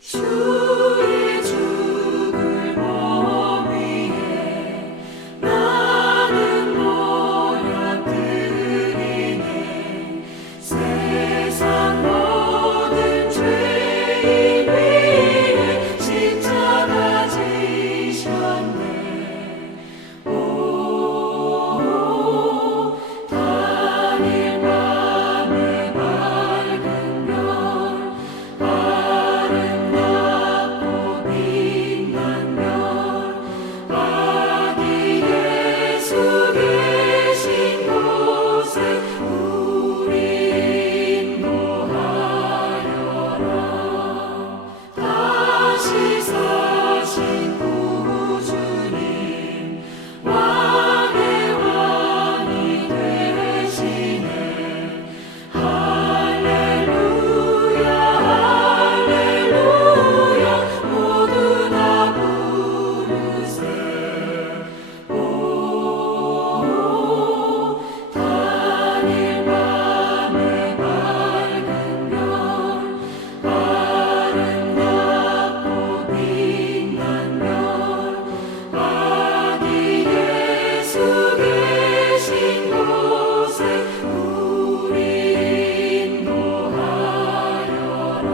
주의 죽을 몸 위에 나는 모여 드리네. 세상 모든 죄인 위에 십자가 지셨네. 오 단일 밤의 밝은 별 아름답고 빛난 별 아기 예수 계신 곳에 우리 인도하여라. 다시 사신 구주님 왕의 왕이 되시네. 할렐루야 할렐루야 모두 다 부르세. 오 단일 밤의 밝은 별 아름답고 빛난 별 아기 예수 계신 곳에 우리 인도하여라.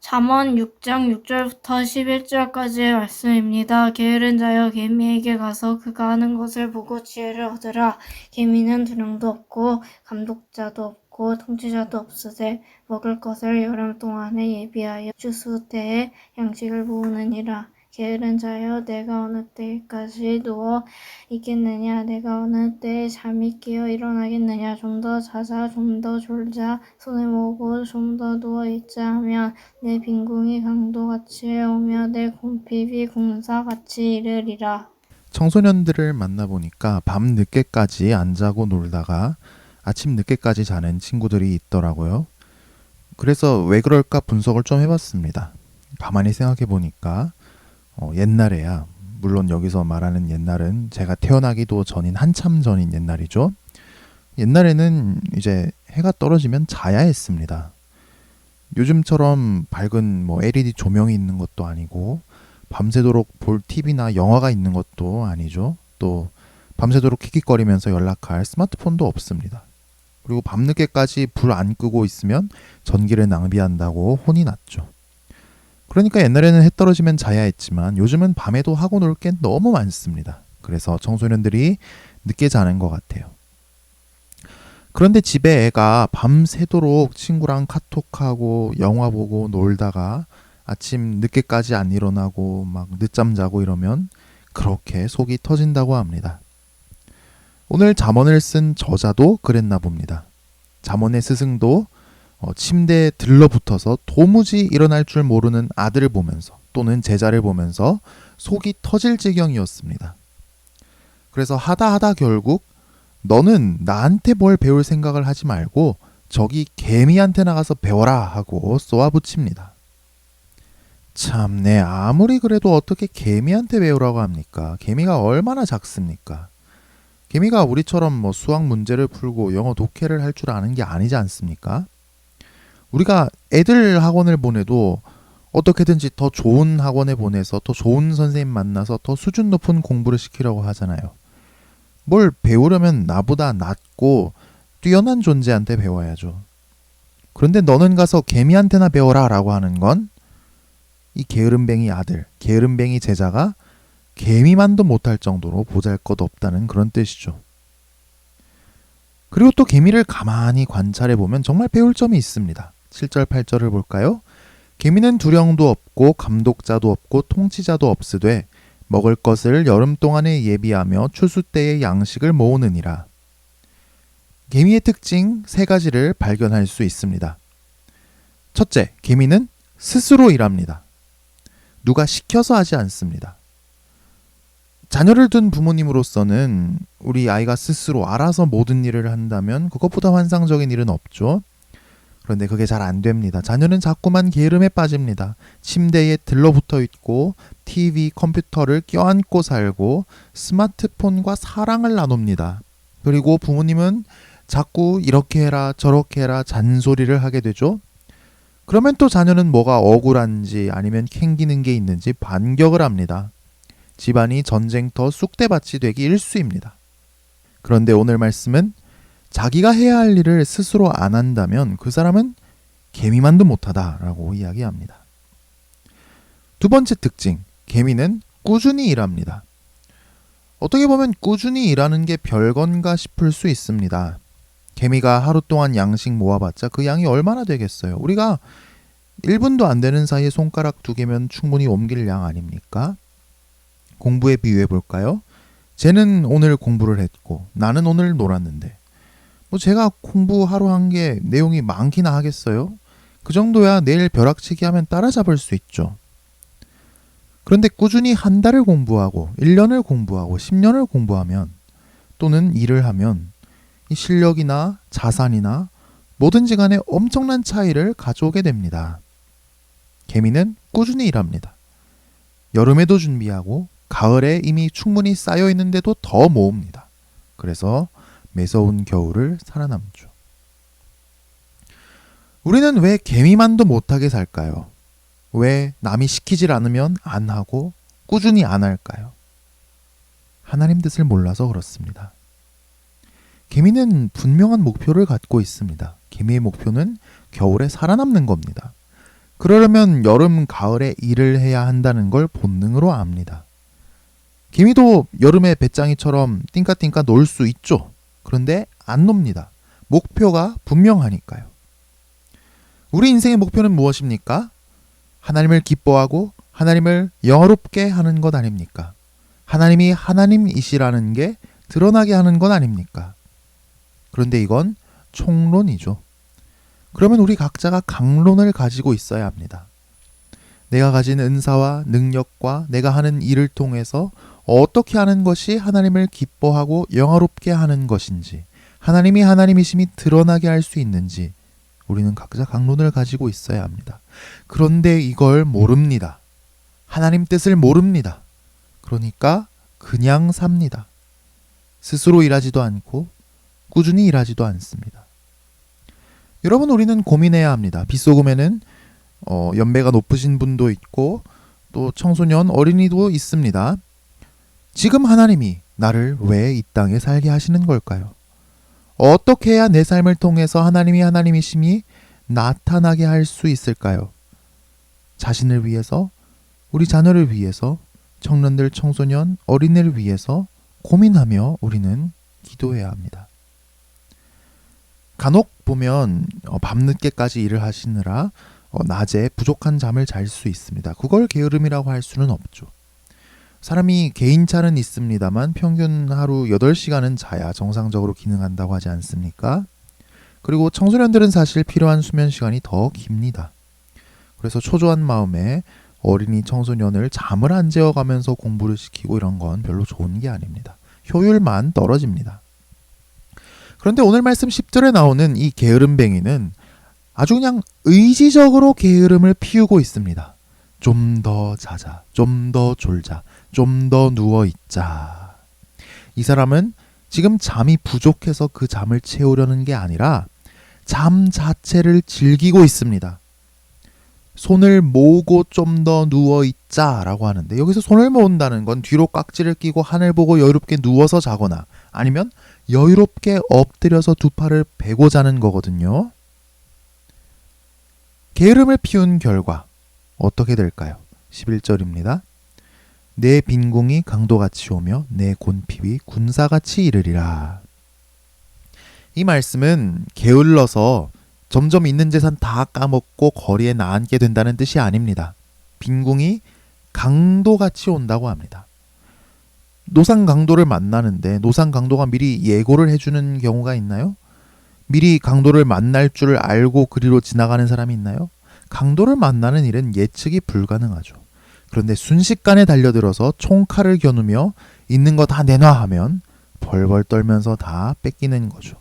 잠언 6장 6절부터 11절까지의 말씀입니다. 게으른 자여 개미에게 가서 그가 하는 것을 보고 지혜를 얻으라. 개미는 두령도 없고 감독자도 없고 통치자도 없으되 먹을 것을 여름 동안에 예비하여 추수 때에 양식을 모으느니라. 게으른 자여 내가 어느 때까지 누워 있겠느냐. 내가 어느 때에 잠이 깨어 일어나겠느냐. 좀 더 자자 좀 더 졸자 손을 모으고 좀 더 누워있자 하면 내 빈궁이 강도같이 오며 내 곰핍이 공사같이 이르리라. 청소년들을 만나보니까 밤 늦게까지 안 자고 놀다가 아침 늦게까지 자는 친구들이 있더라고요. 그래서 왜 그럴까 분석을 좀 해봤습니다. 가만히 생각해보니까 옛날에야, 물론 여기서 말하는 옛날은 제가 태어나기도 전인 한참 전인 옛날이죠. 옛날에는 이제 해가 떨어지면 자야 했습니다. 요즘처럼 밝은 LED 조명이 있는 것도 아니고 밤새도록 볼 TV나 영화가 있는 것도 아니죠. 또 밤새도록 킥킥거리면서 연락할 스마트폰도 없습니다. 그리고 밤늦게까지 불 안 끄고 있으면 전기를 낭비한다고 혼이 났죠. 그러니까 옛날에는 해 떨어지면 자야 했지만 요즘은 밤에도 하고 놀 게 너무 많습니다. 그래서 청소년들이 늦게 자는 것 같아요. 그런데 집에 애가 밤새도록 친구랑 카톡하고 영화 보고 놀다가 아침 늦게까지 안 일어나고 막 늦잠 자고 이러면 그렇게 속이 터진다고 합니다. 오늘 잠언을 쓴 저자도 그랬나 봅니다. 잠언의 스승도 침대에 들러붙어서 도무지 일어날 줄 모르는 아들을 보면서 또는 제자를 보면서 속이 터질 지경이었습니다. 그래서 하다 결국 너는 나한테 뭘 배울 생각을 하지 말고 저기 개미한테 나가서 배워라 하고 쏘아붙입니다. 참내 아무리 그래도 어떻게 개미한테 배우라고 합니까? 개미가 얼마나 작습니까? 개미가 우리처럼 뭐 수학 문제를 풀고 영어 독해를 할 줄 아는 게 아니지 않습니까? 우리가 애들 학원을 보내도 어떻게든지 더 좋은 학원에 보내서 더 좋은 선생님 만나서 더 수준 높은 공부를 시키려고 하잖아요. 뭘 배우려면 나보다 낫고 뛰어난 존재한테 배워야죠. 그런데 너는 가서 개미한테나 배워라 라고 하는 건 이 게으름뱅이 아들, 게으름뱅이 제자가 개미만도 못할 정도로 보잘것없다는 그런 뜻이죠. 그리고 또 개미를 가만히 관찰해보면 정말 배울 점이 있습니다. 7절, 8절을 볼까요? 개미는 두령도 없고 감독자도 없고 통치자도 없으되 먹을 것을 여름 동안에 예비하며 추수 때의 양식을 모으느니라. 개미의 특징 3가지를 발견할 수 있습니다. 첫째, 개미는 스스로 일합니다. 누가 시켜서 하지 않습니다. 자녀를 둔 부모님으로서는 우리 아이가 스스로 알아서 모든 일을 한다면 그것보다 환상적인 일은 없죠. 그런데 그게 잘 안 됩니다. 자녀는 자꾸만 게으름에 빠집니다. 침대에 들러붙어 있고 TV, 컴퓨터를 껴안고 살고 스마트폰과 사랑을 나눕니다. 그리고 부모님은 자꾸 이렇게 해라 저렇게 해라 잔소리를 하게 되죠. 그러면 또 자녀는 뭐가 억울한지 아니면 캥기는 게 있는지 반격을 합니다. 집안이 전쟁터 쑥대밭이 되기 일쑤입니다. 그런데 오늘 말씀은 자기가 해야 할 일을 스스로 안 한다면 그 사람은 개미만도 못하다라고 이야기합니다. 두 번째 특징, 개미는 꾸준히 일합니다. 어떻게 보면 꾸준히 일하는 게 별건가 싶을 수 있습니다. 개미가 하루 동안 양식 모아봤자 그 양이 얼마나 되겠어요? 우리가 1분도 안 되는 사이에 손가락 2개면 충분히 옮길 양 아닙니까? 공부에 비유해 볼까요? 쟤는 오늘 공부를 했고 나는 오늘 놀았는데 뭐 제가 공부 하루 한 게 내용이 많기나 하겠어요? 그 정도야 내일 벼락치기 하면 따라잡을 수 있죠. 그런데 꾸준히 한 달을 공부하고 1년을 공부하고 10년을 공부하면 또는 일을 하면 이 실력이나 자산이나 뭐든지 간에 엄청난 차이를 가져오게 됩니다. 개미는 꾸준히 일합니다. 여름에도 준비하고 가을에 이미 충분히 쌓여 있는데도 더 모읍니다. 그래서 매서운 겨울을 살아남죠. 우리는 왜 개미만도 못하게 살까요? 왜 남이 시키질 않으면 안 하고 꾸준히 안 할까요? 하나님 뜻을 몰라서 그렇습니다. 개미는 분명한 목표를 갖고 있습니다. 개미의 목표는 겨울에 살아남는 겁니다. 그러려면 여름, 가을에 일을 해야 한다는 걸 본능으로 압니다. 개미도 여름에 배짱이처럼 띵까띵까 놀 수 있죠. 그런데 안 놉니다. 목표가 분명하니까요. 우리 인생의 목표는 무엇입니까? 하나님을 기뻐하고 하나님을 영화롭게 하는 것 아닙니까? 하나님이 하나님이시라는 게 드러나게 하는 것 아닙니까? 그런데 이건 총론이죠. 그러면 우리 각자가 강론을 가지고 있어야 합니다. 내가 가진 은사와 능력과 내가 하는 일을 통해서 어떻게 하는 것이 하나님을 기뻐하고 영화롭게 하는 것인지, 하나님이 하나님이심이 드러나게 할 수 있는지 우리는 각자 강론을 가지고 있어야 합니다. 그런데 이걸 모릅니다. 하나님 뜻을 모릅니다. 그러니까 그냥 삽니다. 스스로 일하지도 않고 꾸준히 일하지도 않습니다. 여러분, 우리는 고민해야 합니다. 빗소금에는 연배가 높으신 분도 있고 또 청소년 어린이도 있습니다. 지금 하나님이 나를 왜 이 땅에 살게 하시는 걸까요? 어떻게 해야 내 삶을 통해서 하나님이 하나님이심이 나타나게 할 수 있을까요? 자신을 위해서, 우리 자녀를 위해서, 청년들, 청소년, 어린이를 위해서 고민하며 우리는 기도해야 합니다. 간혹 보면 밤늦게까지 일을 하시느라 낮에 부족한 잠을 잘 수 있습니다. 그걸 게으름이라고 할 수는 없죠. 사람이 개인차는 있습니다만 평균 하루 8시간은 자야 정상적으로 기능한다고 하지 않습니까? 그리고 청소년들은 사실 필요한 수면 시간이 더 깁니다. 그래서 초조한 마음에 어린이 청소년을 잠을 안 재워가면서 공부를 시키고 이런 건 별로 좋은 게 아닙니다. 효율만 떨어집니다. 그런데 오늘 말씀 10절에 나오는 이 게으름뱅이는 아주 그냥 의지적으로 게으름을 피우고 있습니다. 좀 더 자자, 좀 더 졸자, 좀 더 누워있자. 이 사람은 지금 잠이 부족해서 그 잠을 채우려는 게 아니라 잠 자체를 즐기고 있습니다. 손을 모으고 좀 더 누워있자 라고 하는데, 여기서 손을 모은다는 건 뒤로 깍지를 끼고 하늘 보고 여유롭게 누워서 자거나 아니면 여유롭게 엎드려서 두 팔을 베고 자는 거거든요. 게으름을 피운 결과 어떻게 될까요? 11절입니다. 내 빈궁이 강도같이 오며 내 곤핍이 군사같이 이르리라. 이 말씀은 게을러서 점점 있는 재산 다 까먹고 거리에 나앉게 된다는 뜻이 아닙니다. 빈궁이 강도같이 온다고 합니다. 노상 강도를 만나는데 노상 강도가 미리 예고를 해주는 경우가 있나요? 미리 강도를 만날 줄 알고 그리로 지나가는 사람이 있나요? 강도를 만나는 일은 예측이 불가능하죠. 그런데 순식간에 달려들어서 총칼을 겨누며 있는 거 다 내놔 하면 벌벌 떨면서 다 뺏기는 거죠.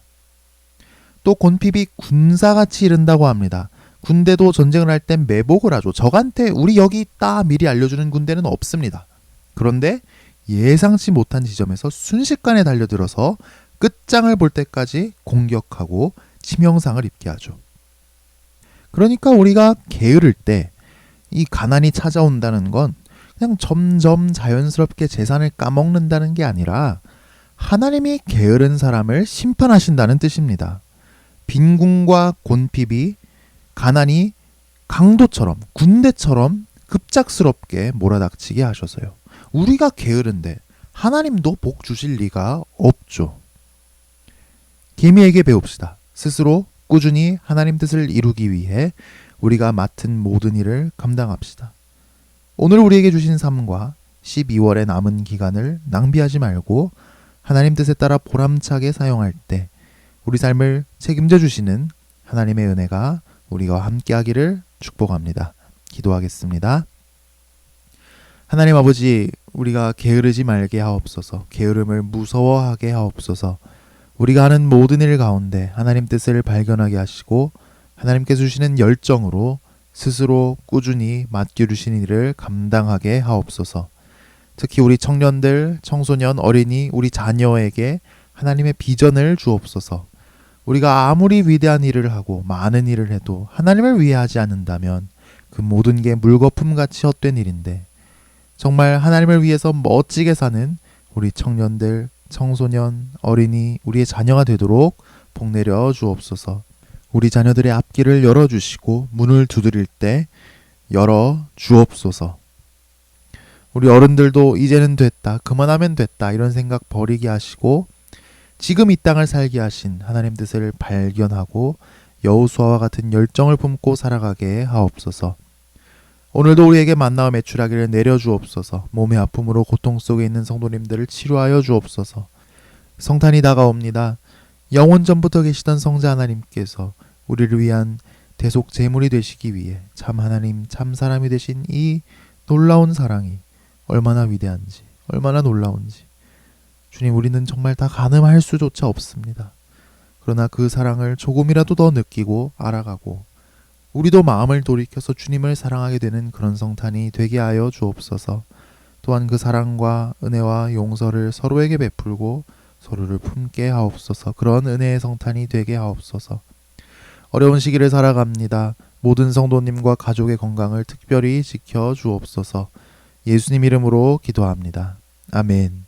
또 곤핍이 군사같이 이른다고 합니다. 군대도 전쟁을 할 땐 매복을 하죠. 적한테 우리 여기 있다 미리 알려주는 군대는 없습니다. 그런데 예상치 못한 지점에서 순식간에 달려들어서 끝장을 볼 때까지 공격하고 치명상을 입게 하죠. 그러니까 우리가 게으를 때 이 가난이 찾아온다는 건 그냥 점점 자연스럽게 재산을 까먹는다는 게 아니라 하나님이 게으른 사람을 심판하신다는 뜻입니다. 빈궁과 곤핍이 가난이 강도처럼 군대처럼 급작스럽게 몰아닥치게 하셔서요. 우리가 게으른데 하나님도 복 주실 리가 없죠. 개미에게 배웁시다. 스스로 꾸준히 하나님 뜻을 이루기 위해 우리가 맡은 모든 일을 감당합시다. 오늘 우리에게 주신 삶과 12월의 남은 기간을 낭비하지 말고 하나님 뜻에 따라 보람차게 사용할 때 우리 삶을 책임져 주시는 하나님의 은혜가 우리와 함께하기를 축복합니다. 기도하겠습니다. 하나님 아버지, 우리가 게으르지 말게 하옵소서. 게으름을 무서워하게 하옵소서. 우리가 하는 모든 일 가운데 하나님 뜻을 발견하게 하시고 하나님께서 주시는 열정으로 스스로 꾸준히 맡겨주신 일을 감당하게 하옵소서. 특히 우리 청년들, 청소년, 어린이, 우리 자녀에게 하나님의 비전을 주옵소서. 우리가 아무리 위대한 일을 하고 많은 일을 해도 하나님을 위해 하지 않는다면 그 모든 게 물거품같이 헛된 일인데 정말 하나님을 위해서 멋지게 사는 우리 청년들, 청소년, 어린이, 우리의 자녀가 되도록 복내려 주옵소서. 우리 자녀들의 앞길을 열어주시고 문을 두드릴 때 열어 주옵소서. 우리 어른들도 이제는 됐다, 그만하면 됐다 이런 생각 버리게 하시고 지금 이 땅을 살게 하신 하나님 뜻을 발견하고 여호수아와 같은 열정을 품고 살아가게 하옵소서. 오늘도 우리에게 만나와 매출하기를 내려주옵소서. 몸의 아픔으로 고통 속에 있는 성도님들을 치료하여 주옵소서. 성탄이 다가옵니다. 영원 전부터 계시던 성자 하나님께서 우리를 위한 대속 제물이 되시기 위해 참 하나님, 참 사람이 되신 이 놀라운 사랑이 얼마나 위대한지, 얼마나 놀라운지 주님, 우리는 정말 다 가늠할 수조차 없습니다. 그러나 그 사랑을 조금이라도 더 느끼고 알아가고 우리도 마음을 돌이켜서 주님을 사랑하게 되는 그런 성탄이 되게 하여 주옵소서. 또한 그 사랑과 은혜와 용서를 서로에게 베풀고 서로를 품게 하옵소서. 그런 은혜의 성탄이 되게 하옵소서. 어려운 시기를 살아갑니다. 모든 성도님과 가족의 건강을 특별히 지켜 주옵소서. 예수님 이름으로 기도합니다. 아멘.